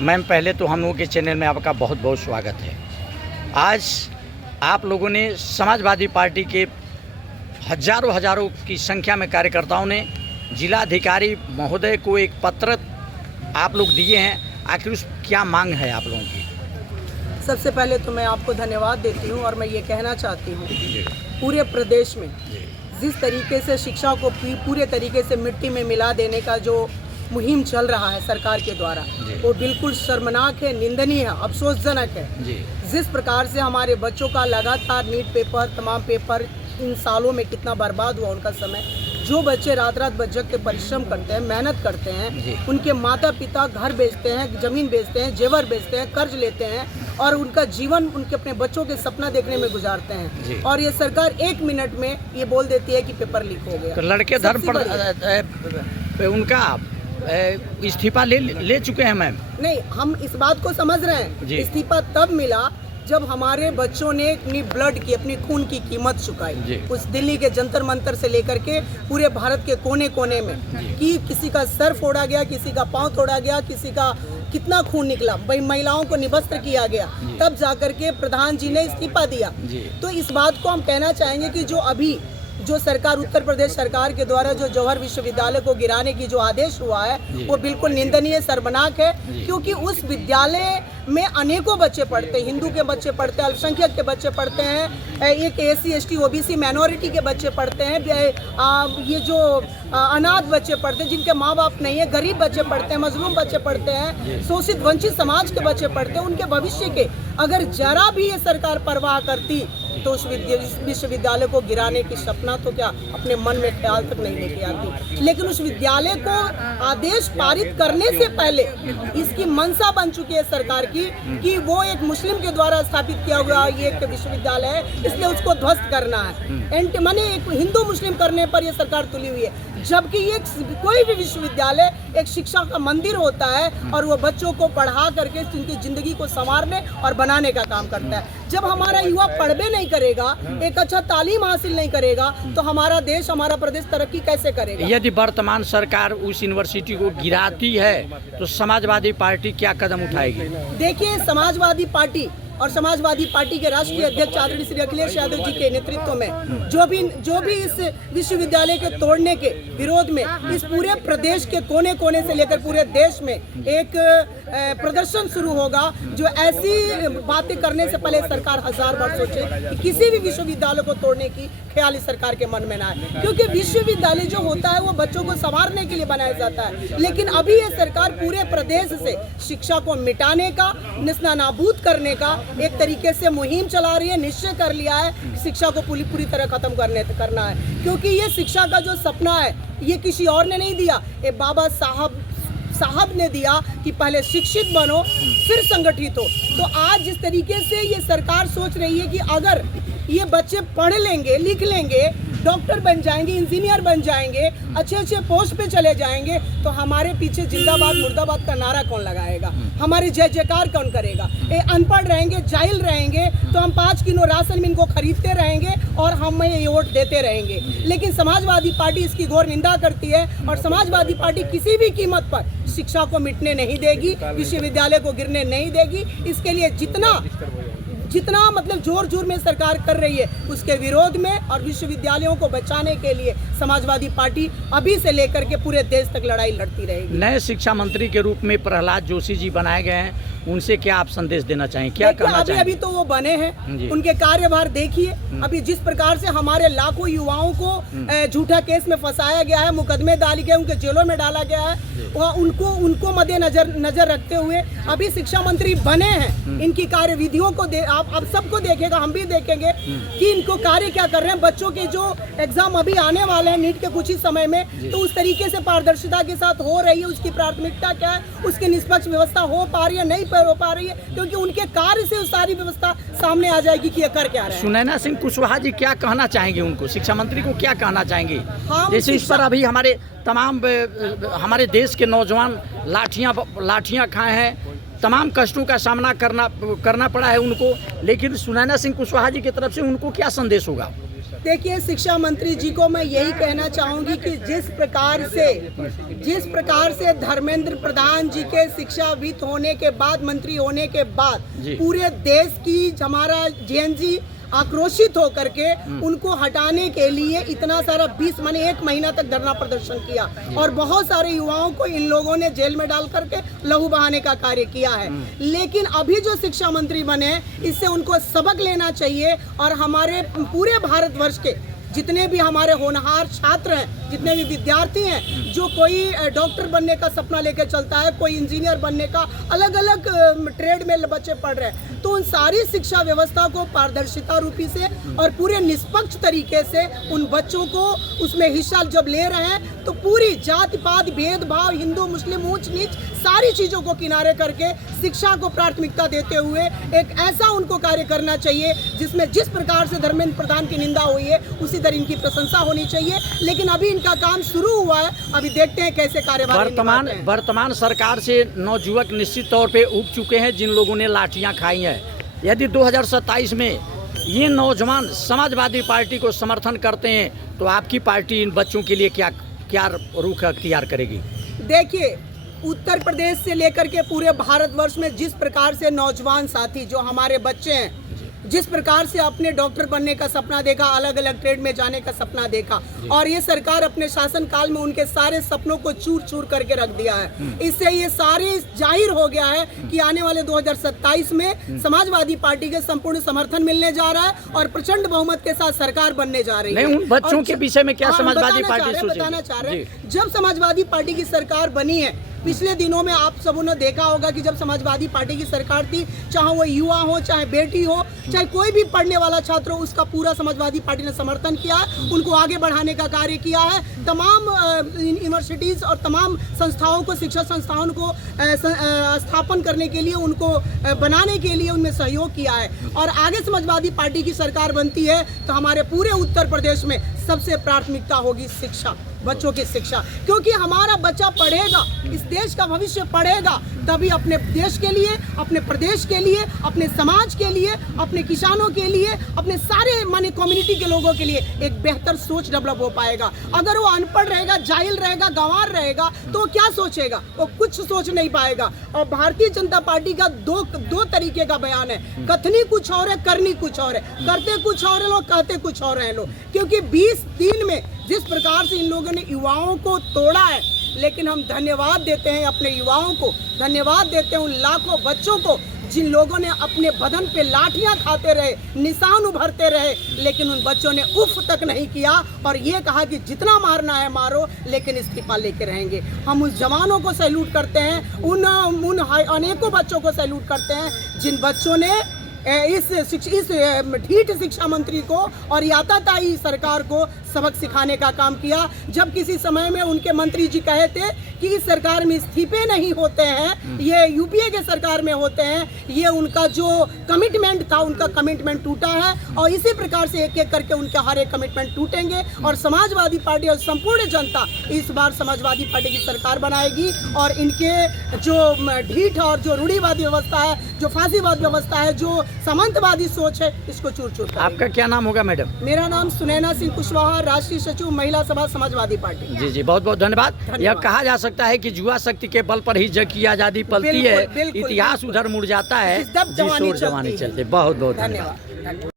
Ma'am, पहले तो हम लोगों के चैनल में आपका बहुत बहुत स्वागत है। आज आप लोगों ने समाजवादी पार्टी के हजारों की संख्या में कार्यकर्ताओं ने जिलाधिकारी महोदय को एक पत्र आप लोग दिए हैं। आखिर उस क्या मांग है आप लोगों की? सबसे पहले तो मैं आपको धन्यवाद देती हूं और मैं ये कहना चाहती हूं पूरे प्रदेश में जिस तरीके से शिक्षा को पूरे तरीके से मिट्टी में मिला देने का जो मुहिम चल रहा है सरकार के द्वारा, वो बिल्कुल शर्मनाक है, निंदनीय है, अफसोसजनक है। जिस प्रकार से हमारे बच्चों का लगातार नीट पेपर, तमाम पेपर इन सालों में कितना बर्बाद हुआ उनका समय। जो बच्चे रात भर जग के परिश्रम करते हैं, मेहनत करते हैं, उनके माता पिता घर बेचते हैं, ज़मीन बेचते हैं, जेवर बेचते हैं, कर्ज लेते हैं और उनका जीवन उनके अपने बच्चों के सपना देखने में गुजारते हैं, और ये सरकार 1 मिनट में ये बोल देती है कि पेपर लीक हो गया। तो लड़के धर्म पर उनका इस्तीफा ले चुके हैं मैम? नहीं, हम इस बात को समझ रहे हैं, इस्तीफा तब मिला जब हमारे बच्चों ने अपनी ब्लड की, अपनी खून की कीमत चुकाई। उस दिल्ली के जंतर मंतर से लेकर के पूरे भारत के कोने कोने में कि किसी का सर फोड़ा गया, किसी का पांव तोड़ा गया, किसी का कितना खून निकला, भाई महिलाओं को निवस्त्र किया गया, तब जाकर के प्रधान जी ने इस्तीफा दिया। तो इस बात को हम कहना चाहेंगे कि जो सरकार, उत्तर प्रदेश सरकार के द्वारा जो जौहर विश्वविद्यालय को गिराने की जो आदेश हुआ है, वो बिल्कुल निंदनीय, शर्मनाक है। क्योंकि उस विद्यालय में अनेकों बच्चे पढ़ते हैं, हिंदू के बच्चे पढ़ते हैं, अल्पसंख्यक के बच्चे पढ़ते हैं, एक SC ST OBC माइनॉरिटी के बच्चे पढ़ते हैं, ये जो अनाथ बच्चे पढ़ते हैं जिनके माँ बाप नहीं है, गरीब बच्चे पढ़ते हैं, मजलूम बच्चे पढ़ते हैं, शोषित वंचित समाज के बच्चे पढ़ते हैं। उनके भविष्य के अगर जरा भी ये सरकार परवाह करती तो उस विश्वविद्यालय को गिराने की सपना तो क्या अपने मन में ख्याल तक नहीं लेके आती। लेकिन उस विद्यालय को आदेश पारित करने से पहले इसकी मंशा बन चुकी है सरकार की कि वो एक मुस्लिम के द्वारा स्थापित किया हुआ ये एक विश्वविद्यालय है, इसलिए उसको ध्वस्त करना है। माने एक हिंदू मुस्लिम करने पर ये सरकार तुली हुई है। जबकि ये कोई भी विश्वविद्यालय एक शिक्षा का मंदिर होता है और वो बच्चों को पढ़ा करके उनकी जिंदगी को संवारने और बनाने का काम करता है। जब हमारा युवा पढ़बे नहीं करेगा, एक अच्छा तालीम हासिल नहीं करेगा, तो हमारा देश, हमारा प्रदेश तरक्की कैसे करेगा? यदि वर्तमान सरकार उस यूनिवर्सिटी को गिराती है तो समाजवादी पार्टी क्या कदम उठाएगी? देखिए, समाजवादी पार्टी और समाजवादी पार्टी के राष्ट्रीय अध्यक्ष आदरणीय श्री अखिलेश यादव जी के नेतृत्व में जो भी इस विश्वविद्यालय के तोड़ने के विरोध में इस पूरे प्रदेश के कोने कोने से लेकर पूरे देश में एक प्रदर्शन शुरू होगा, जो ऐसी बातें करने से पहले सरकार 1000 बार सोचे कि किसी भी विश्वविद्यालय को तोड़ने की ख्याल इस सरकार के मन में ना है। क्योंकि विश्वविद्यालय जो होता है वो बच्चों को संवारने के लिए बनाया जाता है, लेकिन अभी ये सरकार पूरे प्रदेश से शिक्षा को मिटाने का, नेस्तनाबूद करने का एक तरीके से मुहिम चला रही है। निश्चय कर लिया है शिक्षा को पूरी तरह खत्म करना है। क्योंकि ये शिक्षा का जो सपना है ये किसी और ने नहीं दिया, ये बाबा साहब ने दिया कि पहले शिक्षित बनो फिर संगठित हो। तो आज जिस तरीके से ये सरकार सोच रही है कि अगर ये बच्चे पढ़ लेंगे, लिख लेंगे, डॉक्टर बन जाएंगे, इंजीनियर बन जाएंगे, अच्छे पोस्ट पे चले जाएंगे, तो हमारे पीछे जिंदाबाद मुर्दाबाद का नारा कौन लगाएगा? हमारी जय जयकार कौन करेगा? ये अनपढ़ रहेंगे, जाहिल रहेंगे, तो हम 5 किलो राशन में इनको खरीदते रहेंगे और हम ये वोट देते रहेंगे। लेकिन समाजवादी पार्टी इसकी घोर निंदा करती है और समाजवादी पार्टी किसी भी कीमत पर शिक्षा को मिटने नहीं देगी, विश्वविद्यालय को गिरने नहीं देगी। इसके लिए जितना मतलब जोर में सरकार कर रही है उसके विरोध में और विश्वविद्यालयों को बचाने के लिए समाजवादी पार्टी अभी से लेकर के पूरे देश तक लड़ाई लड़ती रहेगी। नए शिक्षा मंत्री के रूप में प्रहलाद जोशी जी बनाए गए हैं, उनसे क्या आप संदेश देना चाहेंगे? क्या कहना चाहेंगे? अभी तो वो बने हैं, उनके कार्यभार देखिए। अभी जिस प्रकार से हमारे लाखों युवाओं को झूठा केस में फंसाया गया है, मुकदमे डाले गए, उनके जेलों में डाला गया है, उनको मद्देनजर रखते हुए अभी शिक्षा मंत्री बने हैं। इनकी कार्यविधियों को आप सबको देखेगा, हम भी देखेंगे कि इनको कार्य क्या कर रहे हैं। बच्चों के जो एग्जाम अभी आने वाले हैं नीट के कुछ ही समय में, तो उस तरीके से पारदर्शिता के साथ हो रही है, उसकी प्राथमिकता क्या है, उसकी निष्पक्ष व्यवस्था हो पा रही है, नहीं हो पा रही है, क्योंकि उनके कार्य से सारी व्यवस्था सामने आ जाएगी कि ये कर क्या रहे हैं। सुनैना सिंह कुशवाहा जी क्या कहना चाहेंगे? उनको, शिक्षा मंत्री को क्या कहना चाहेंगे? जैसे इस पर अभी हमारे देश के नौजवान लाठियां खाए हैं, तमाम कष्टों का सामना करना पड़ा है उनको, लेकिन सुनैना सिंह कुशवाहा जी की तरफ से उनको क्या संदेश होगा? देखिए, शिक्षा मंत्री जी को मैं यही कहना चाहूंगी कि जिस प्रकार से धर्मेंद्र प्रधान जी के शिक्षाविद होने के बाद, मंत्री होने के बाद पूरे देश की हमारा जेएनजी आक्रोशित होकर के उनको हटाने के लिए इतना सारा 1 महीना तक धरना प्रदर्शन किया और बहुत सारे युवाओं को इन लोगों ने जेल में डाल करके लहू बहाने का कार्य किया है। लेकिन अभी जो शिक्षा मंत्री बने, इससे उनको सबक लेना चाहिए और हमारे पूरे भारतवर्ष के जितने भी हमारे होनहार छात्र हैं, जितने भी विद्यार्थी हैं, जो कोई डॉक्टर बनने का सपना लेकर चलता है, कोई इंजीनियर बनने का, अलग अलग ट्रेड में बच्चे पढ़ रहे हैं, तो उन सारी शिक्षा व्यवस्था को पारदर्शिता रूपी से और पूरे निष्पक्ष तरीके से उन बच्चों को उसमें हिस्सा जब ले रहे हैं, तो पूरी जाति पात भेदभाव, हिंदू मुस्लिम ऊंच नीच सारी चीज़ों को किनारे करके शिक्षा को प्राथमिकता देते हुए एक ऐसा उनको कार्य करना चाहिए जिसमें जिस प्रकार से धर्मेंद्र प्रधान की निंदा हुई है उसी तरह इनकी प्रशंसा होनी चाहिए। लेकिन अभी इनका काम शुरू हुआ है, अभी देखते हैं कैसे कार्यवाही। वर्तमान सरकार से नौजुवक निश्चित तौर पे उब चुके हैं जिन लोगों ने लाठियां खाई हैं। यदि 2027 में ये नौजवान समाजवादी पार्टी को समर्थन करते हैं तो आपकी पार्टी इन बच्चों के लिए क्या रुख अख्तियार करेगी? देखिए, उत्तर प्रदेश से लेकर के पूरे भारतवर्ष में जिस प्रकार से नौजवान साथी जो हमारे बच्चे हैं, जिस प्रकार से अपने डॉक्टर बनने का सपना देखा, अलग अलग ट्रेड में जाने का सपना देखा, और ये सरकार अपने शासन काल में उनके सारे सपनों को चूर चूर करके रख दिया है। इससे ये सारे जाहिर हो गया है कि आने वाले 2027 में समाजवादी पार्टी के संपूर्ण समर्थन मिलने जा रहा है और प्रचंड बहुमत के साथ सरकार बनने जा रही है। नहीं, उन बच्चों के विषय में क्या समाजवादी पार्टी बताना चाह रहे हैं, जब समाजवादी पार्टी की सरकार बनी है, पिछले दिनों में आप सबों ने देखा होगा कि जब समाजवादी पार्टी की सरकार थी, चाहे वो युवा हो, चाहे बेटी हो, चाहे कोई भी पढ़ने वाला छात्र हो, उसका पूरा समाजवादी पार्टी ने समर्थन किया है, उनको आगे बढ़ाने का कार्य किया है। तमाम यूनिवर्सिटीज़ और तमाम संस्थाओं को, शिक्षा संस्थाओं को स्थापन करने के लिए, उनको बनाने के लिए उनमें सहयोग किया है। और आगे समाजवादी पार्टी की सरकार बनती है तो हमारे पूरे उत्तर प्रदेश में सबसे प्राथमिकता होगी शिक्षा, बच्चों की शिक्षा, क्योंकि हमारा बच्चा पढ़ेगा, इस देश का भविष्य पढ़ेगा, तभी अपने देश के लिए, अपने प्रदेश के लिए, अपने समाज के लिए, अपने किसानों के लिए, अपने सारे माने कम्युनिटी के लोगों के लिए एक बेहतर सोच डेवलप हो पाएगा। अगर वो अनपढ़ रहेगा, जाहिल रहेगा, गंवार रहेगा, तो वो क्या सोचेगा? वो कुछ सोच नहीं पाएगा। और भारतीय जनता पार्टी का दो तरीके का बयान है, कथनी कुछ और है, करनी कुछ और है। करते कुछ और है लोग, कहते कुछ और हैं लोग, क्योंकि 20 दिन में जिस प्रकार से इन लोगों ने युवाओं को तोड़ा है, लेकिन हम धन्यवाद देते हैं अपने युवाओं को, धन्यवाद देते हैं उन लाखों बच्चों को जिन लोगों ने अपने बदन पे लाठियां खाते रहे, निशान उभरते रहे, लेकिन उन बच्चों ने उफ तक नहीं किया और ये कहा कि जितना मारना है मारो, लेकिन इस्तीफा लेके रहेंगे। हम उन जवानों को सैल्यूट करते हैं, उन अनेकों बच्चों को सैल्यूट करते हैं जिन बच्चों ने इस ढीठ शिक्षा मंत्री को और यातायाती सरकार को सबक सिखाने का काम किया। जब किसी समय में उनके मंत्री जी कहे थे कि इस सरकार में इस्तीफे नहीं होते हैं, ये यूपीए के सरकार में होते हैं, ये उनका जो कमिटमेंट था, उनका कमिटमेंट टूटा है और इसी प्रकार से एक एक करके उनके हर एक कमिटमेंट टूटेंगे और समाजवादी पार्टी और संपूर्ण जनता इस बार समाजवादी पार्टी की सरकार बनाएगी और इनके जो ढीठ और जो रूढ़िवादी व्यवस्था है, जो फांसीवाद व्यवस्था है, जो सामंतवादी सोच है, इसको चूर चूर करेंगे। आपका क्या नाम होगा मैडम? मेरा नाम सुनैना सिंह कुशवाहा, राष्ट्रीय सचिव महिला सभा समाजवादी पार्टी। जी जी, बहुत बहुत धन्यवाद। यह कहा जा सकता है कि जुआ शक्ति के बल पर ही जग की आजादी पलती है, इतिहास उधर मुड़ जाता है जिस ओर जवानी चलती। बहुत बहुत धन्यवाद।